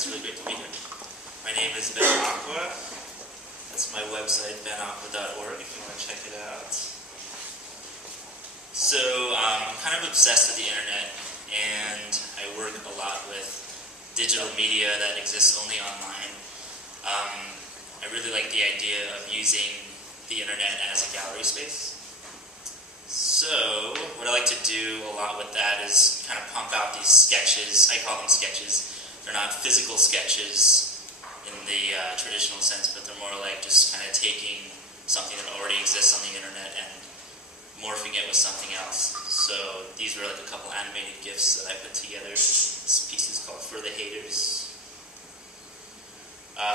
It's really great to be here. My name is Ben Aqua. That's my website, benaqua.org, if you want to check it out. So I'm kind of obsessed with the internet, and I work a lot with digital media that exists only online. I really like the idea of using the internet as a gallery space. So what I like to do a lot with that is kind of pump out these sketches. I call them sketches. They're not physical sketches in the traditional sense, but they're more like just kind of taking something that already exists on the internet and morphing it with something else. So these were like a couple animated GIFs that I put together. This piece is called For the Haters.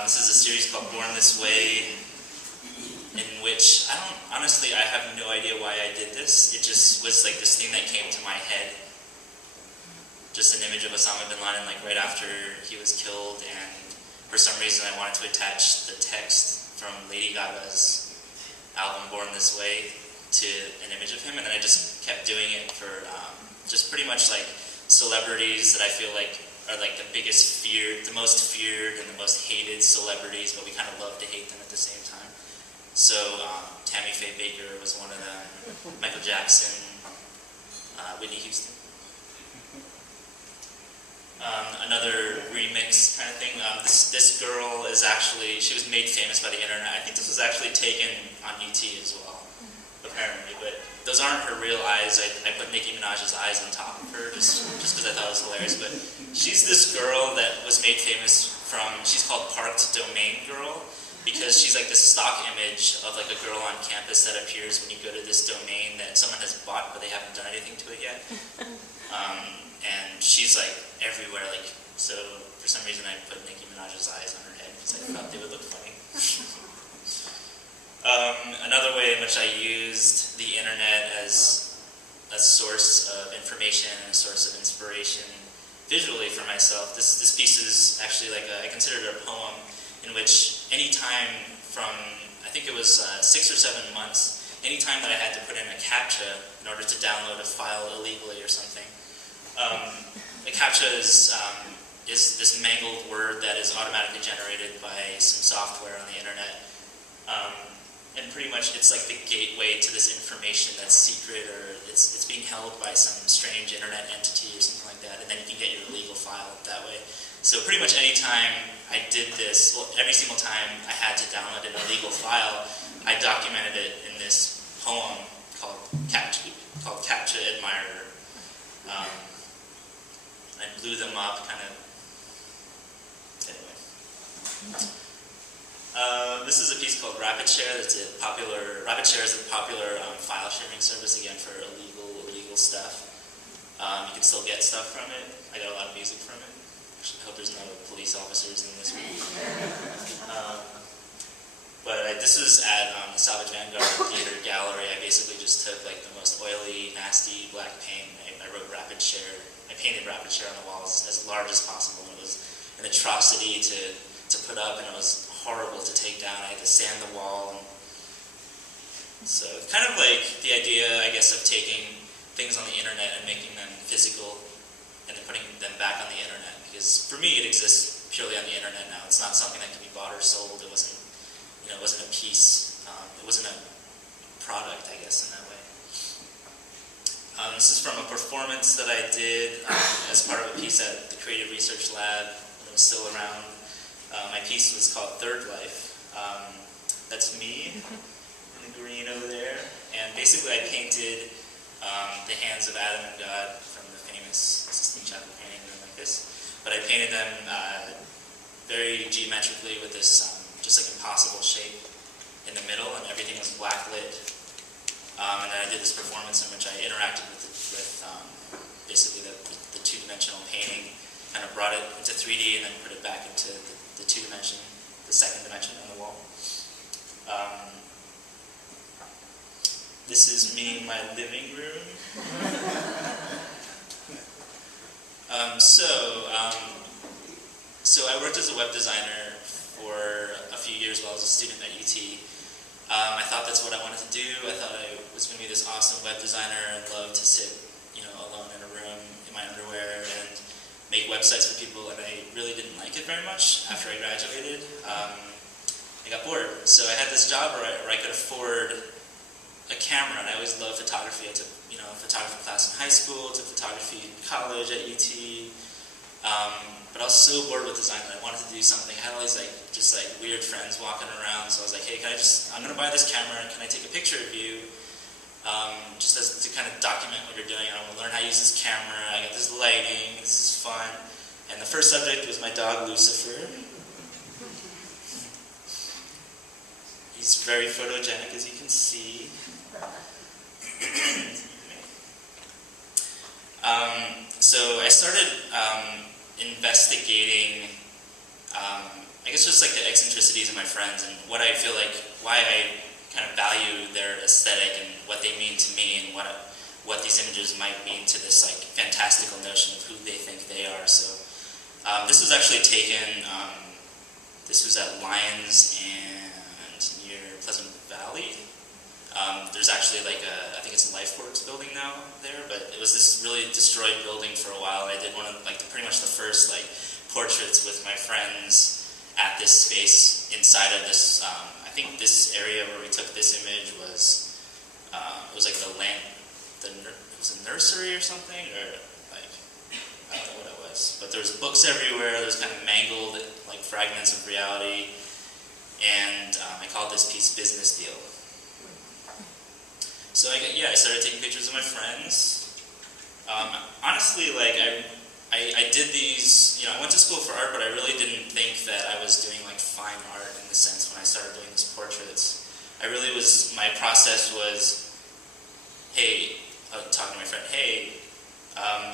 This is a series called Born This Way, in which honestly, I have no idea why I did this. It just was like this thing that came to my head. Just an image of Osama bin Laden like right after he was killed, and for some reason I wanted to attach the text from Lady Gaga's album Born This Way to an image of him, and then I just kept doing it for just pretty much like celebrities that I feel like are like the biggest feared, the most feared and the most hated celebrities, but we kind of love to hate them at the same time. So Tammy Faye Baker was one of them, Michael Jackson, Whitney Houston. Another remix kind of thing. This girl is actually, she was made famous by the internet. I think this was actually taken on UT as well, apparently, but those aren't her real eyes. I put Nicki Minaj's eyes on top of her just because I thought it was hilarious. But she's this girl that was made famous from, she's called Parked Domain Girl, because she's like this stock image of like a girl on campus that appears when you go to this domain that someone has bought but they haven't done anything to it yet. And she's like everywhere, like, so for some reason I put Nicki Minaj's eyes on her head because I thought they would look funny. Another way in which I used the internet as a source of information and a source of inspiration visually for myself, this piece is actually like I consider it a poem in which any time from, I think it was 6 or 7 months, any time that I had to put in a CAPTCHA in order to download a file illegally or something, the CAPTCHA is this mangled word that is automatically generated by some software on the internet. And pretty much it's like the gateway to this information that's secret, or it's being held by some strange internet entity or something like that, and then you can get your illegal file that way. So pretty much any time I did this, well, every single time I had to download an illegal file, I documented it in this poem called CAPTCHA Admirer. I blew them up, kind of. Anyway. This is a piece called RapidShare. RapidShare is a popular file sharing service, again, for illegal stuff. You can still get stuff from it. I got a lot of music from it. Actually, I hope there's no police officers in this room. But this is at the Savage Vanguard Theater Gallery. I basically just took like the most oily, nasty black paint. I wrote RapidShare. I painted RapidShare on the walls as large as possible. And it was an atrocity to put up, and it was horrible to take down. I had to sand the wall. And so kind of like the idea, I guess, of taking things on the internet and making them physical and then putting them back on the internet. Because for me, it exists purely on the internet now. It's not something that can be bought or sold. It wasn't a piece. It wasn't a product, I guess, in that way. This is from a performance that I did as part of a piece at the Creative Research Lab when it was still around. My piece was called Third Life. That's me in the green over there. And basically I painted the hands of Adam and God from the famous Sistine Chapel painting like this. But I painted them very geometrically with this just like impossible shape in the middle, and everything was black lit. And then I did this performance in which I interacted with basically the two-dimensional painting, kind of brought it into 3D and then put it back into the two-dimension, the second dimension on the wall. This is me in my living room. So I worked as a web designer for a few years while I was a student at UT. I thought that's what I wanted to do. I thought I was going to be this awesome web designer and love to sit, alone in a room in my underwear and make websites for people, and I really didn't like it very much after I graduated. I got bored. So I had this job where I could afford a camera, and I always loved photography. I took, a photography class in high school, took photography in college at UT. But I was so bored with design that I wanted to do something. I had all these just weird friends walking around, so I was like, hey, I'm gonna buy this camera, can I take a picture of you? Just to kind of document what you're doing. I want to learn how to use this camera, I got this lighting, this is fun. And the first subject was my dog, Lucifer. He's very photogenic, as you can see. So I started investigating, I guess just the eccentricities of my friends and what I feel why I kind of value their aesthetic and what they mean to me and what these images might mean to this fantastical notion of who they think they are. So this was actually taken, this was at Lyons and near Pleasant Valley. There's actually I think it's a LifeWorks building now there, but it was this really destroyed building for a while. I did one of pretty much the first portraits with my friends at this space inside of this. I think this area where we took this image was it was it was a nursery or something, or I don't know what it was. But there was books everywhere. There was kind of mangled fragments of reality, and I called this piece "Business Deal." So I started taking pictures of my friends. Honestly, I did these, I went to school for art, but I really didn't think that I was doing fine art in the sense when I started doing these portraits. My process was, hey, talking to my friend, hey,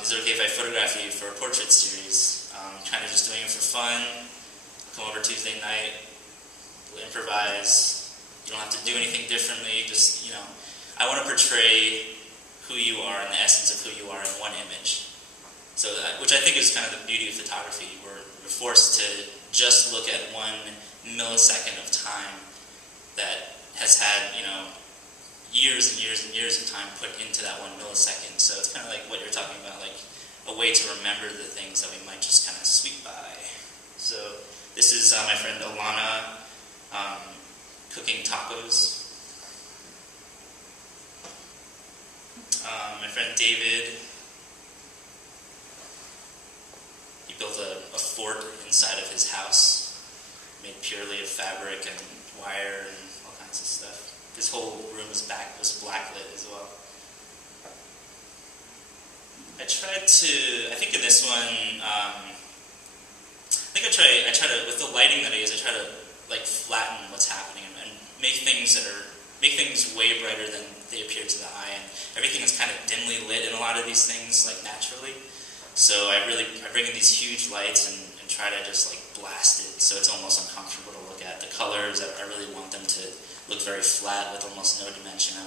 is it okay if I photograph you for a portrait series? Kind of just doing it for fun. Come over Tuesday night, we'll improvise. You don't have to do anything differently, just, I want to portray who you are and the essence of who you are in one image. So, which I think is kind of the beauty of photography. We're forced to just look at 1 millisecond of time that has had, years and years and years of time put into that 1 millisecond. So it's kind of like what you're talking about, a way to remember the things that we might just kind of sweep by. So this is my friend Alana cooking tacos. My friend David, he built a fort inside of his house, made purely of fabric and wire and all kinds of stuff. His whole room was blacklit as well. I think in this one, I try to, with the lighting that I use, I try to flatten what's happening and make things way brighter than they appear to the eye, and everything is kind of dimly lit in a lot of these things, naturally. So I bring in these huge lights and try to just blast it so it's almost uncomfortable to look at. The colors, I really want them to look very flat with almost no dimension,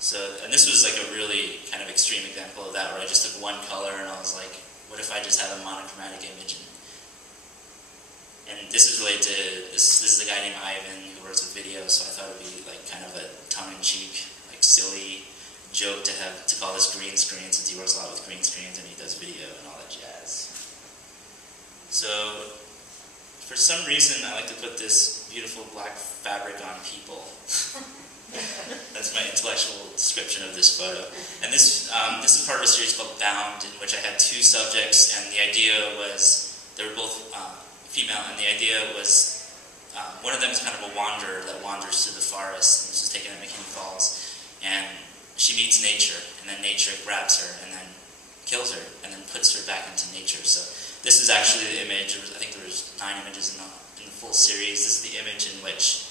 So, and this was a really kind of extreme example of that, where I just took one color and I was like, what if I just have a monochromatic image? And this is related to, this is a guy named Ivan who works with video, so I thought it would be kind of a tongue-in-cheek, silly joke to call this green screen, since he works a lot with green screens and he does video and all that jazz. So, for some reason, I like to put this beautiful black fabric on people. That's my intellectual description of this photo. And this is part of a series called Bound, in which I had 2 subjects, and the idea was, they were both female, and the idea was, one of them is kind of a wanderer that wanders through the forest, and this is taken at McKinney Falls, and she meets nature, and then nature grabs her, and then kills her, and then puts her back into nature. So this is actually the image. I think there was 9 images in the full series. This is the image in which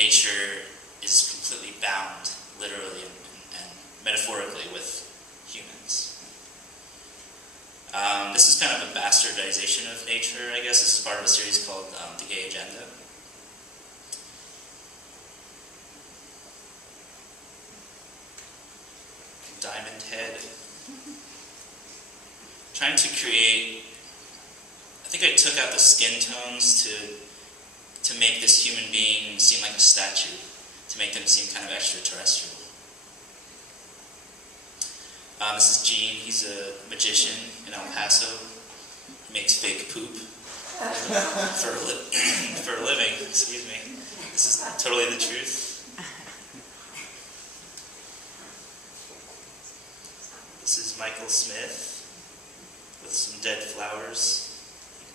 nature is completely bound, literally and metaphorically, with humans. This is kind of a bastardization of nature, I guess. This is part of a series called The Gay Agenda. Diamond Head. Trying to create, I think I took out the skin tones to make this human being seem like a statue, to make them seem kind of extraterrestrial. This is Gene. He's a magician in El Paso. He makes fake poop for a living. Excuse me. This is totally the truth. This is Michael Smith with some dead flowers.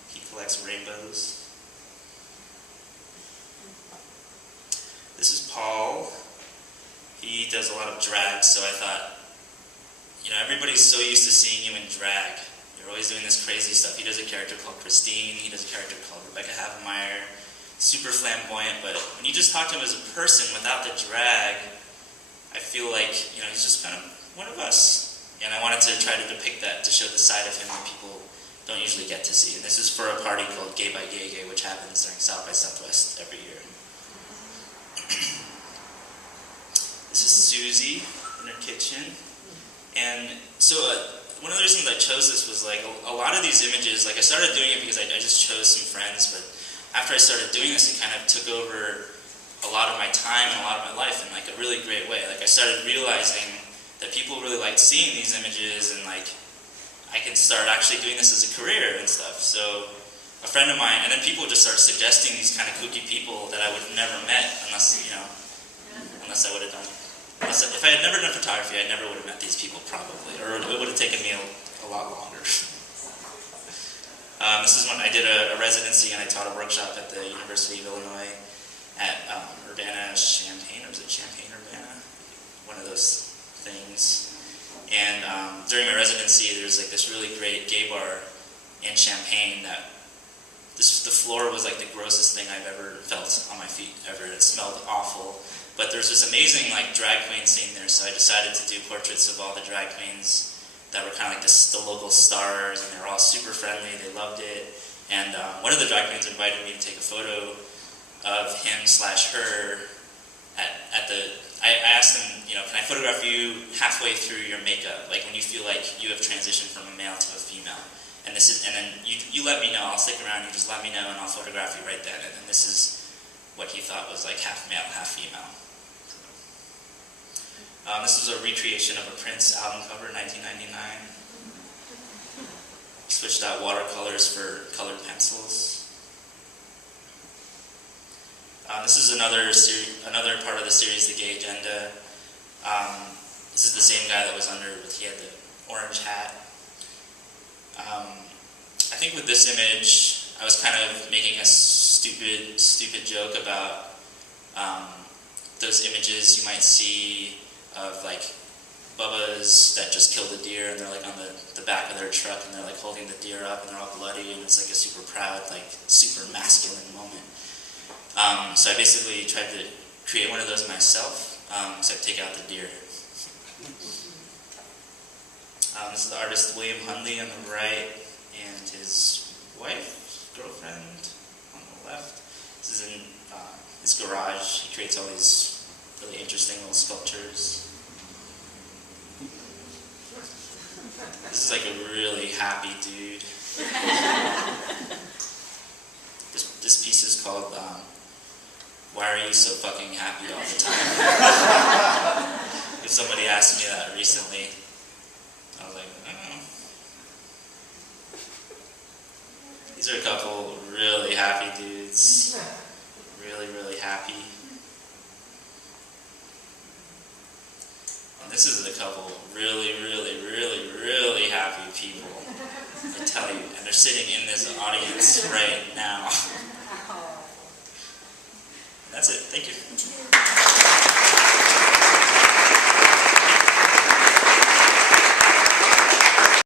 He collects rainbows. This is Paul. He does a lot of drag, so I thought, everybody's so used to seeing you in drag. You're always doing this crazy stuff. He does a character called Christine. He does a character called Rebecca Havemeyer. Super flamboyant, but when you just talk to him as a person without the drag, I feel like, he's just kind of one of us. And I wanted to try to depict that, to show the side of him that people don't usually get to see. And this is for a party called Gay by Gay Gay, which happens during South by Southwest every year. This is Susie in her kitchen. And so one of the reasons I chose this was like a lot of these images, like I started doing it because I just chose some friends, but after I started doing this, it kind of took over a lot of my time and a lot of my life in like a really great way. Like I started realizing that people really liked seeing these images, and like I can start actually doing this as a career and stuff. So a friend of mine, and then people just start suggesting these kind of kooky people that I would have never met unless I would have done. If I had never done photography, I never would have met these people probably, or it would have taken me a lot longer. This is when I did a residency and I taught a workshop at the University of Illinois at Urbana-Champaign, or was it Champaign-Urbana? One of those things. And during my residency, there was like this really great gay bar in Champaign that the floor was like the grossest thing I've ever felt on my feet ever. It smelled awful. But there's this amazing like drag queen scene there, so I decided to do portraits of all the drag queens that were kind of like the local stars, and they were all super friendly, they loved it. And one of the drag queens invited me to take a photo of him/her at the, I asked them, can I photograph you halfway through your makeup, like when you feel like you have transitioned from a male to a female. And then you let me know, I'll stick around, you just let me know and I'll photograph you right then. And this is what he thought was like half male, half female. This was a recreation of a Prince album cover, 1999. Switched out watercolors for colored pencils. This is another part of the series, The Gay Agenda. This is the same guy that was he had the orange hat. I think with this image, I was kind of making a stupid joke about those images you might see of like Bubbas that just killed a deer, and they're like on the back of their truck, and they're like holding the deer up, and they're all bloody, and it's like a super proud, like super masculine moment. So I basically tried to create one of those myself, except take out the deer. This is the artist William Hundley on the right, and his wife, girlfriend, on the left. This is in his garage. He creates all these really interesting little sculptures. This is like a really happy dude. This piece is called Why Are You So Fucking Happy All the Time? If somebody asked me that recently, I was like, I don't know. These are a couple really happy dudes. Really, really happy. And this is a couple really, really, really, really happy people. I tell you, and they're sitting in this audience right now. That's it. Thank you.